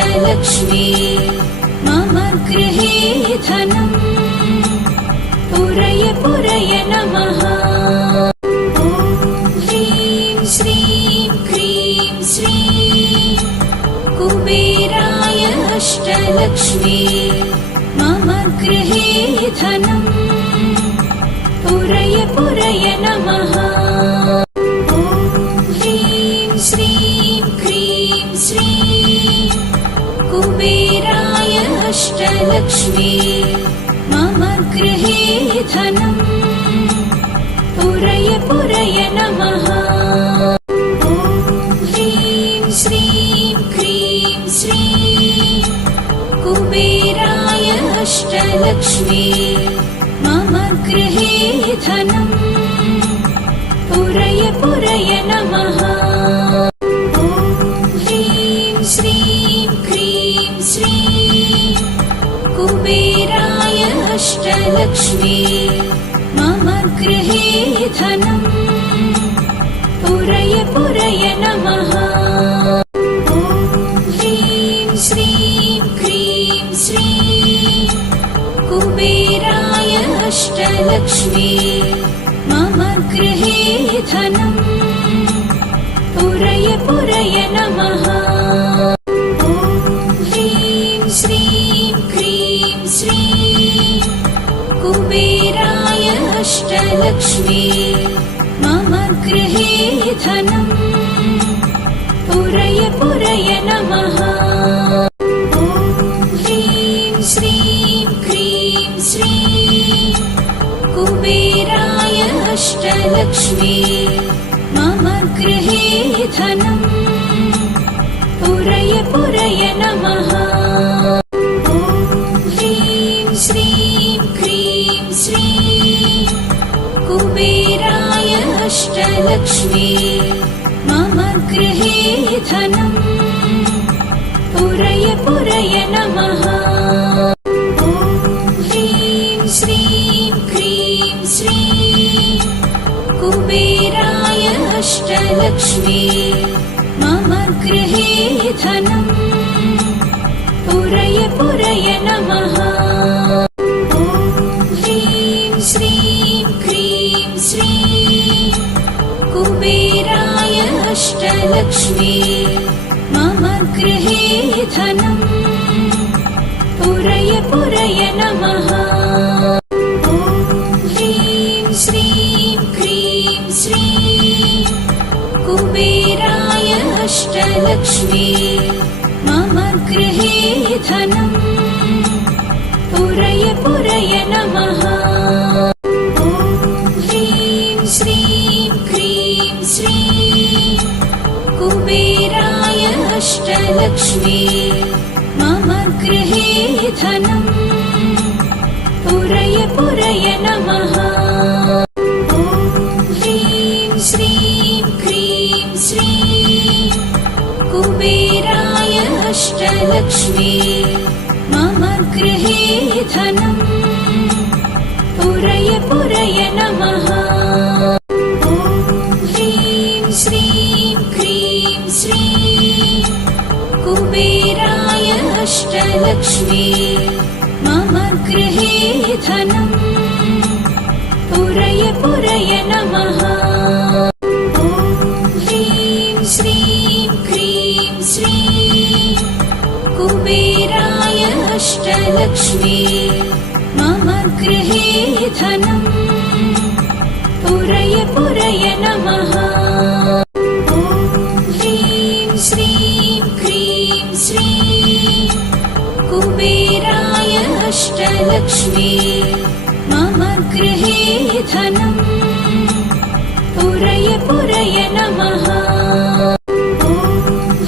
अष्टलक्ष्मी मम गृहे धनम् पुरय पुरय नमः। ॐ ह्रीं श्रीं क्रीं श्रीं कुबेराय अष्टलक्ष्मी मम गृहे धनम् पुरय पुरय नमः। ॐ ह्रीं श्रीं क्रीं श्रीं कुबेराय अष्टलक्ष्मी मम गृहे धनम् पुरय पुरय नमः। ॐ ह्रीं श्रीं क्रीं श्रीं कुबेराय अष्टलक्ष्मी मम गृहे धनम् पुरय पुरय नमः। ॐ ह्रीं श्रीं क्रीं श्रीं कुबेराय अष्टलक्ष्मी मम गृहे धनम् पुरय पुरय नमः। ॐ ह्रीं श्रीं क्रीं श्रीं कुबेराय अष्टलक्ष्मी मम गृहे धनम् पुरय पुरय नमः। ॐ ह्रीं श्रीं क्रीं श्रीं कुबेराय अष्टलक्ष्मी मम गृहे धनम् पुरय पुरय नमः। ॐ ह्रीं श्रीं क्रीं श्रीं कुबेराय अष्टलक्ष्मी मम गृहे धनम् पुरय पुरय नमः। ॐ ह्रीं श्रीं क्रीं श्रीं कुबेराय अष्टलक्ष्मी मम गृहे धनम् पुरय पुरय नमः। ॐ ह्रीं श्रीं क्रीं श्रीं कुबेराय अष्टलक्ष्मी मम गृहे धनम् पुरय पुरय नमः। ॐ ह्रीं श्रीं क्रीं श्रीं कुबेराय अष्टलक्ष्मी मम गृहे धनम् पुरय पुरय नमः। ॐ ह्रीं श्रीं क्रीं श्रीं कुबेराय अष्टलक्ष्मी मम गृहे धनम् पुरय पुरय नमः। ॐ ह्रीं श्रीं क्रीं श्रीं कुबेराय अष्टलक्ष्मी मम गृहे धनम् पुरय पुरय नमः। ॐ ह्रीं श्रीं क्रीं श्रीं कुबेराय अष्टलक्ष्मी मम गृहे धनम् पुरय पुरय नमः। ॐ ह्रीं श्रीं क्रीं श्रीं कुबेराय अष्टलक्ष्मी मम गृहे धनम् पुरय पुरय नमः। ॐ ह्रीं श्रीं क्रीं श्रीं कुबेराय अष्टलक्ष्मी मम गृहे धनम् पुरय पुरय नमः। ॐ ह्रीं श्रीं क्रीं श्रीं कुबेराय अष्टलक्ष्मी मम गृहे धनम् पुरय पुरय नमः। ॐ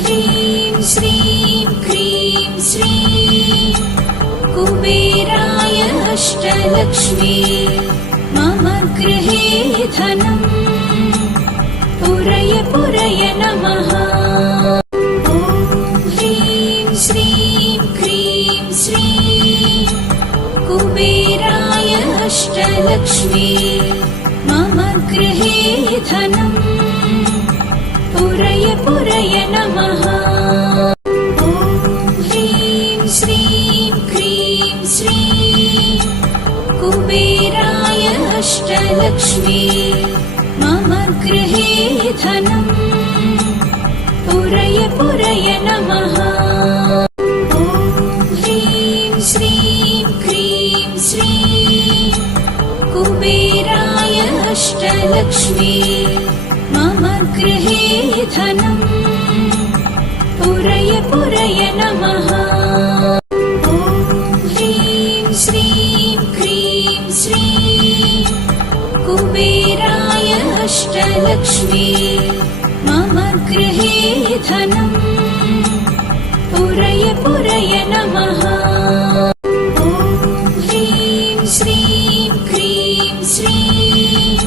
ह्रीं श्रीं क्रीं श्रीं कुबेराय अष्टलक्ष्मी मम गृहे धनम् पुरय पुरय नमः। ॐ ह्रीं श्रीं क्रीं श्रीं कुबेराय अष्टलक्ष्मी मम गृहे धनम् पुरय पुरय नमः। ॐ अष्टलक्ष्मी मम गृहे धनम् पुरय पुरय नमः। ॐ ह्रीं श्रीं क्रीं श्रीं कुबेराय अष्टलक्ष्मी मम गृहे धनम् पुरय पुरय नमः। ॐ ह्रीं श्रीं क्रीं श्रीं कुबेराय अष्टलक्ष्मी मम गृहे धनम् पुरय पुरय नमः। ॐ ह्रीं श्रीं क्रीं श्रीं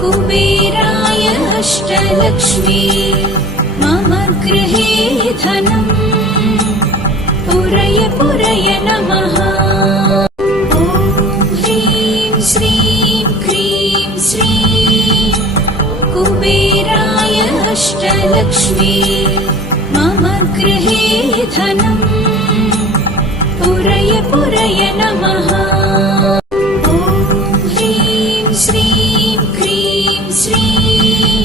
कुबेराय अष्टलक्ष्मी मम गृहे धनम् पुरय पुरय नमः। ॐ ह्रीं श्रीं क्रीं श्रीं कुबेराय अष्टलक्ष्मी मम गृहे धनम् पुरय पुरय नमः। ॐ ह्रीं श्रीं क्रीं श्रीं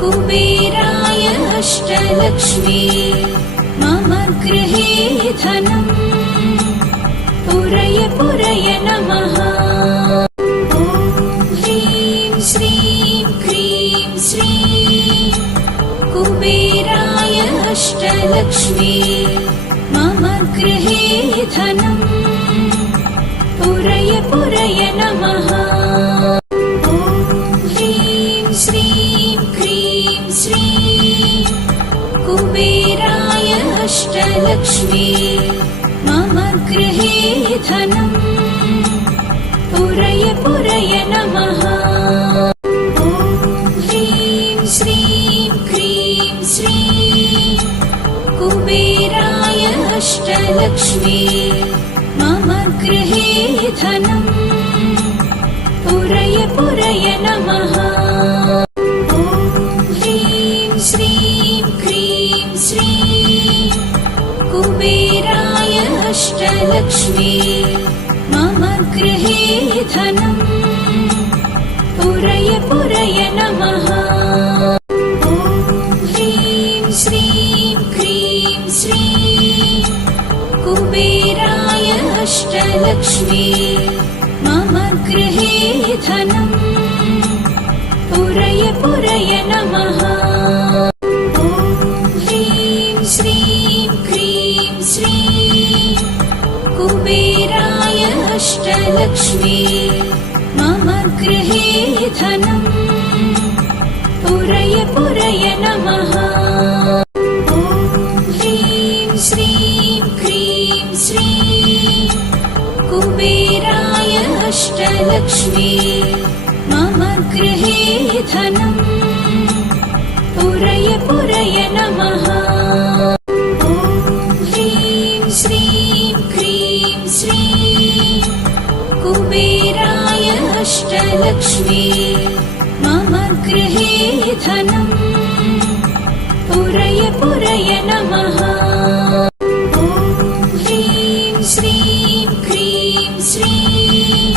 कुबेराय अष्टलक्ष्मी मम गृहे धनम् पुरय पुरय नमः। ॐ ह्रीं श्रीं क्रीं श्रीं कुबेराय अष्टलक्ष्मी मम गृहे धनम् पुरय पुरय नमः। ॐ ह्रीं श्रीं क्रीं श्रीं कुबेराय अष्टलक्ष्मी मम गृहे धनम् पुरय पुरय नमः। ॐ ह्रीं श्रीं क्रीं श्रीं कुबेराय अष्टलक्ष्मी मम गृहे धनम् पुरय पुरय नमः। ॐ ह्रीं श्रीं क्रीं श्रीं कुबेराय अष्टलक्ष्मी मम गृहे धनम् पुरय पुरय नमः। ॐ ह्रीं श्रीं क्रीं श्रीं कुबेराय अष्टलक्ष्मी मम गृहे धनम् पुरय पुरय नमः। ॐ ह्रीं श्रीं क्रीं श्रीं कुबेराय अष्टलक्ष्मी मम गृहे धनम् पुरय पुरय नमः। ॐ ह्रीं श्रीं क्रीं श्रीं कुबेराय अष्टलक्ष्मी मम गृहे धनम् पुरय पुरय नमः। ॐ ह्रीं श्रीं क्रीं श्रीं कुबेराय अष्टलक्ष्मी मम गृहे धनम् पुरय पुरय नमः। ॐ ह्रीं श्रीं क्रीं श्रीं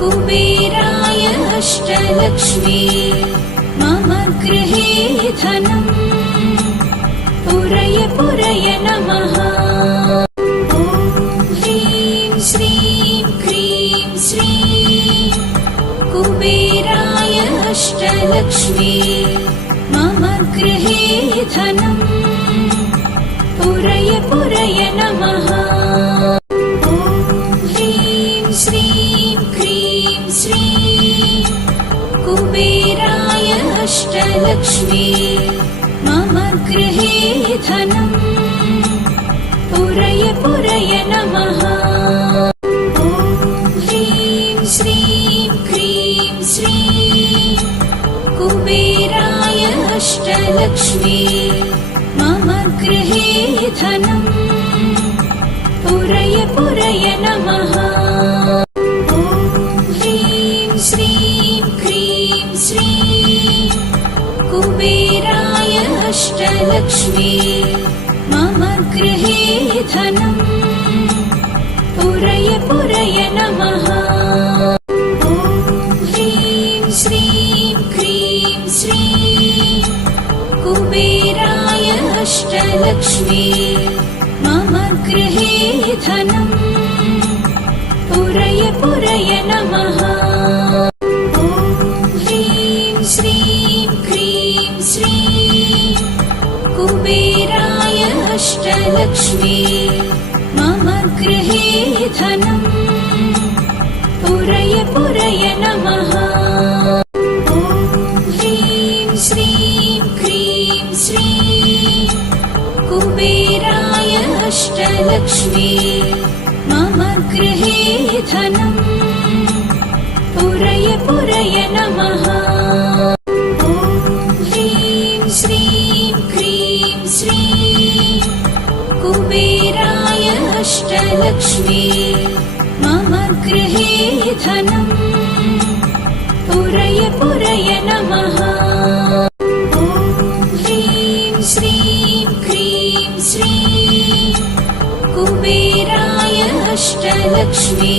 कुबेराय अष्टलक्ष्मी मम गृहे धनम् पुरय पुरय नमः। ॐ ह्रीं श्रीं क्रीं श्रीं कुबेराय अष्टलक्ष्मी मम गृहे धनम् पुरय पुरय नमः। ॐ ह्रीं श्रीं क्रीं श्रीं कुबेराय अष्टलक्ष्मी मम गृहे धनम् पुरय पुरय नमः। ॐ ह्रीं श्रीं क्रीं श्रीं कुबेराय अष्टलक्ष्मी मम गृहे धनम् पुरय पुरय नमः। ॐ ह्रीं श्रीं क्रीं श्रीं कुबेराय अष्टलक्ष्मी मम गृहे धनम् पुरय पुरय नमः। ॐ अष्टलक्ष्मी मम गृहे धनम् पुरय पुरय नमः। ॐ ह्रीं श्रीं क्रीं श्रीं कुबेराय अष्टलक्ष्मी मम गृहे धनम् पुरय पुरय नमः। ॐ ह्रीं श्रीं क्रीं श्रीं कुबेराय अष्टलक्ष्मी मम गृहे धनम् पुरय पुरय नमः। ॐ ह्रीं श्रीं क्रीं श्रीं कुबेराय अष्टलक्ष्मी मम गृहे धनम् पुरय पुरय नमः। ॐ ह्रीं श्रीं क्रीं श्रीं कुबेराय अष्टलक्ष्मी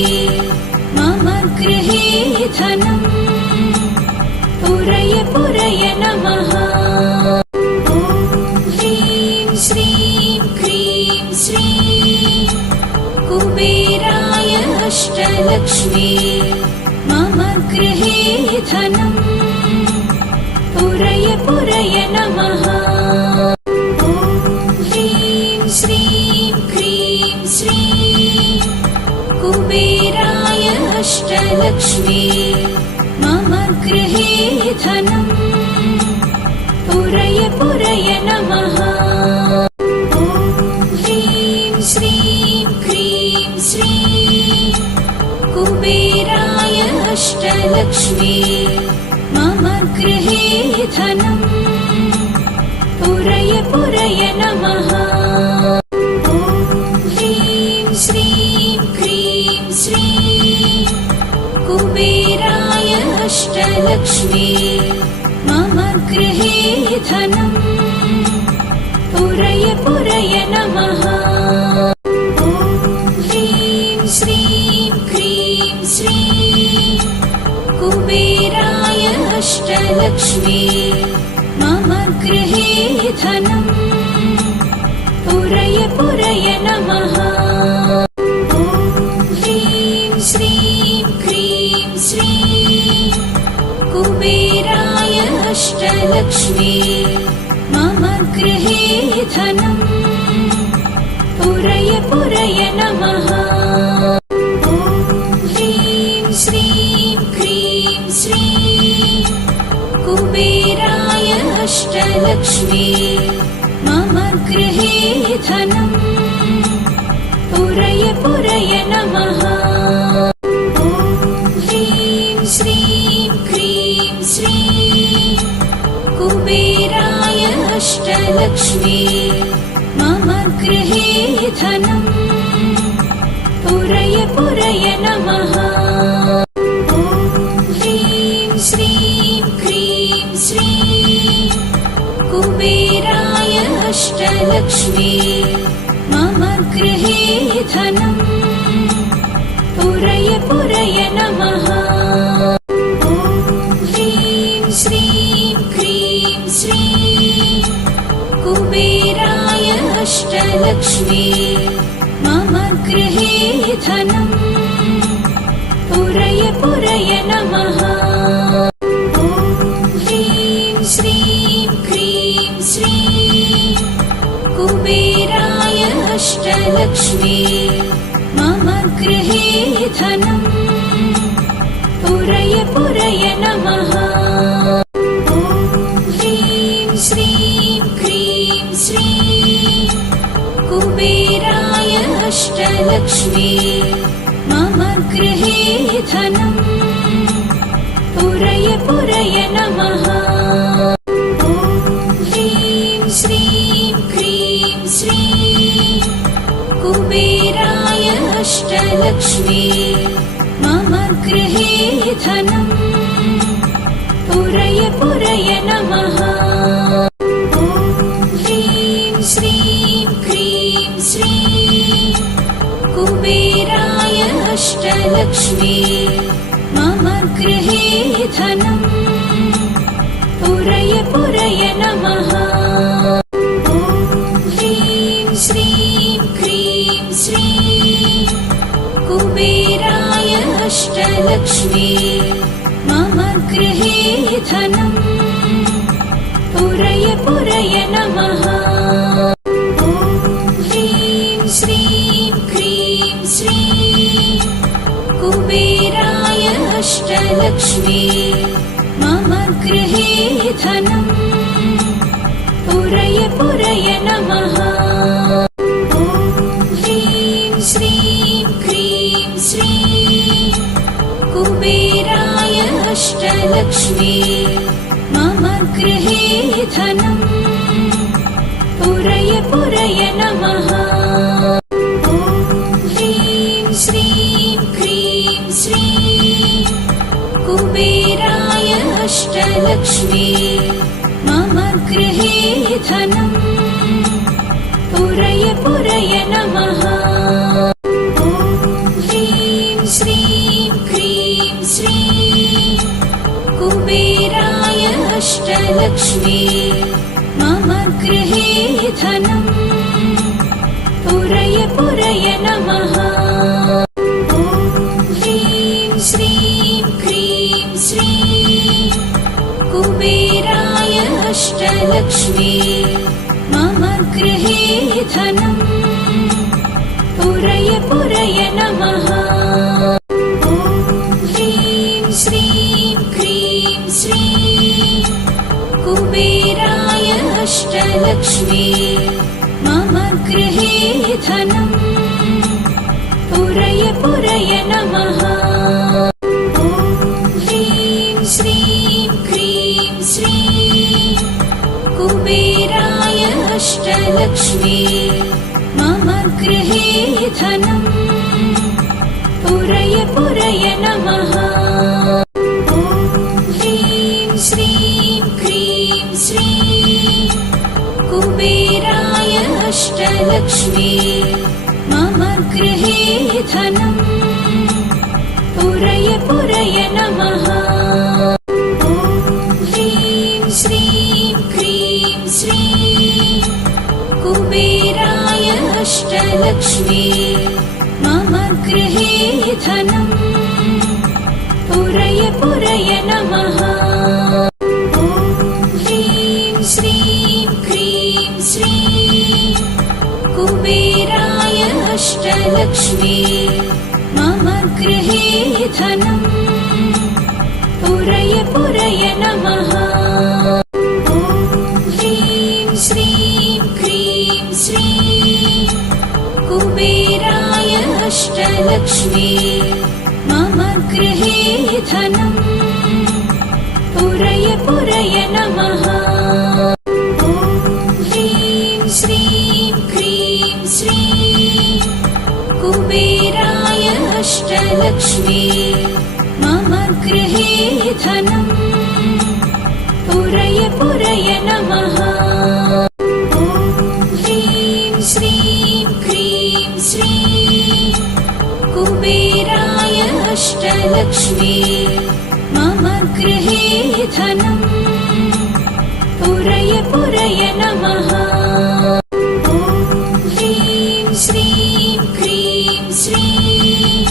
मम गृहे धनम् पुरय पुरय नमः। ॐ ह्रीं श्रीं क्रीं श्रीं कुबेराय अष्टलक्ष्मी मम गृहे धनम् पुरय पुरय नमः। ॐ ह्रीं श्रीं क्रीं श्रीं कुबेराय अष्टलक्ष्मी मम गृहे धनम् पुरय पुरय नमः। ॐ ह्रीं श्रीं क्रीं श्रीं कुबेराय अष्टलक्ष्मी मम गृहे धनम् पुरय पुरय नमः। ॐ ह्रीं श्रीं क्रीं श्रीं कुबेराय अष्टलक्ष्मी मम गृहे धनम् पुरय पुरय नमः। ॐ ह्रीं श्रीं क्रीं श्रीं कुबेराय अष्टलक्ष्मी मम गृहे धनम् पुरय पुरय नमः। ॐ ह्रीं श्रीं क्रीं श्रीं कुबेराय अष्टलक्ष्मी मम गृहे धनम् पुरय पुरय नमः। ॐ ह्रीं श्रीं क्रीं श्रीं कुबेराय अष्टलक्ष्मी मम गृहे धनम् पुरय पुरय नमः। ॐ ह्रीं श्रीं क्रीं श्रीं कुबेराय अष्टलक्ष्मी मम गृहे धनम् पुरय पुरय नमः। ॐ ह्रीं श्रीं क्रीं श्रीं कुबेराय अष्टलक्ष्मी मम गृहे धनम् पुरय पुरय नमः। ॐ ह्रीं श्रीं क्रीं श्रीं कुबेराय अष्टलक्ष्मी मम गृहे धनम् पुरय पुरय नमः। ॐ ह्रीं श्रीं क्रीं श्रीं कुबेराय अष्टलक्ष्मी मम गृहे धनम् पुरय पुरय नमः। ॐ ह्रीं श्रीं क्रीं श्रीं कुबेराय अष्टलक्ष्मी मम गृहे धनम् पुरय पुरय नमः। ॐ ह्रीं श्रीं क्रीं श्रीं कुबेराय अष्टलक्ष्मी मम गृहे धनम् पुरय पुरय नमः। ॐ ह्रीं श्रीं क्रीं श्रीं कुबेराय अष्टलक्ष्मी मम गृहे धनम् पुरय पुरय नमः। ॐ अष्टलक्ष्मी मम गृहे धनम् पुरय पुरय नमः। ॐ ह्रीं श्रीं क्रीं श्रीं कुबेराय अष्टलक्ष्मी मम गृहे धनम् पुरय पुरय नमः। ॐ ह्रीं श्रीं क्रीं श्रीं कुबेराय अष्टलक्ष्मी मम गृहे धनम् पुरय पुरय नमः। ॐ ह्रीं श्रीं क्रीं श्रीं कुबेराय अष्टलक्ष्मी मम गृहे धनम् पुरय पुरय नमः। ॐ ह्रीं श्रीं क्रीं श्रीं कुबेराय अष्टलक्ष्मी मम गृहे धनम् पुरय पुरय नमः। ॐ ह्रीं श्रीं क्रीं श्रीं कुबेराय अष्टलक्ष्मी मम गृहे धनम् पुरय पुरय नमः। ॐ ह्रीं श्रीं क्रीं श्रीं कुबेराय अष्टलक्ष्मी मम गृहे धनम् पुरय पुरय नमः। ॐ ह्रीं श्रीं क्रीं श्रीं कुबेराय अष्टलक्ष्मी मम गृहे धनम् पुरय पुरय नमः। ॐ ह्रीं श्रीं क्रीं श्रीं कुबेराय अष्टलक्ष्मी मम गृहे धनम् पुरय पुरय नमः। ॐ ह्रीं श्रीं क्रीं श्रीं कुबेराय अष्टलक्ष्मी मम गृहे धनम् पुरय पुरय नमः। ॐ ह्रीं श्रीं क्रीं श्रीं कुबेराय अष्टलक्ष्मी मम गृहे धनम् पुरय पुरय नमः। ॐ ह्रीं श्रीं क्रीं श्रीं कुबेराय अष्टलक्ष्मी मम गृहे धनम् पुरय पुरय नमः। ॐ ह्रीं श्रीं क्रीं श्रीं कुबेराय अष्टलक्ष्मी मम गृहे धनम् पुरय पुरय नमः। ॐ ह्रीं श्रीं क्रीं श्रीं कुबेराय अष्टलक्ष्मी मम गृहे धनम् पुरय पुरय नमः। ॐ ह्रीं श्रीं क्रीं श्रीं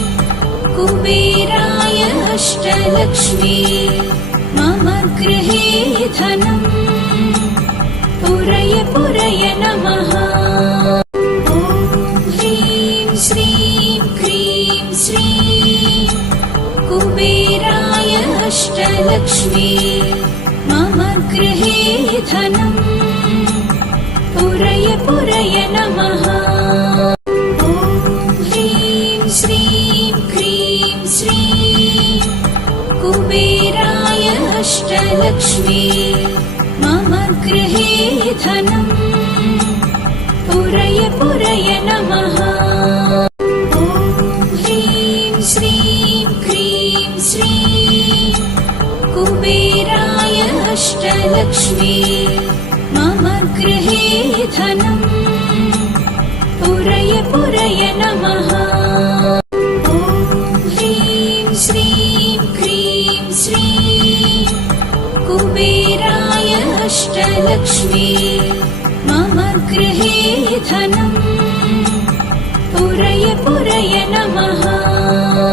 कुबेराय अष्टलक्ष्मी मम गृहे धनम् पुरय पुरय नमः। ॐ ह्रीं श्रीं क्रीं श्रीं कुबेराय अष्टलक्ष्मी मम गृहे धनम् पुरय पुरय नमः। ॐ ह्रीं श्रीं क्रीं श्रीं कुबेराय अष्टलक्ष्मी मम गृहे धनम् पुरय पुरय नमः। ॐ ह्रीं श्रीं क्रीं श्रीं कुबेराय अष्टलक्ष्मी मम गृहे धनम् पुरय पुरय नमः। ॐ ह्रीं श्रीं क्रीं श्रीं कुबेराय अष्टलक्ष्मी मम गृहे धनम् पुरय पुरय नमः।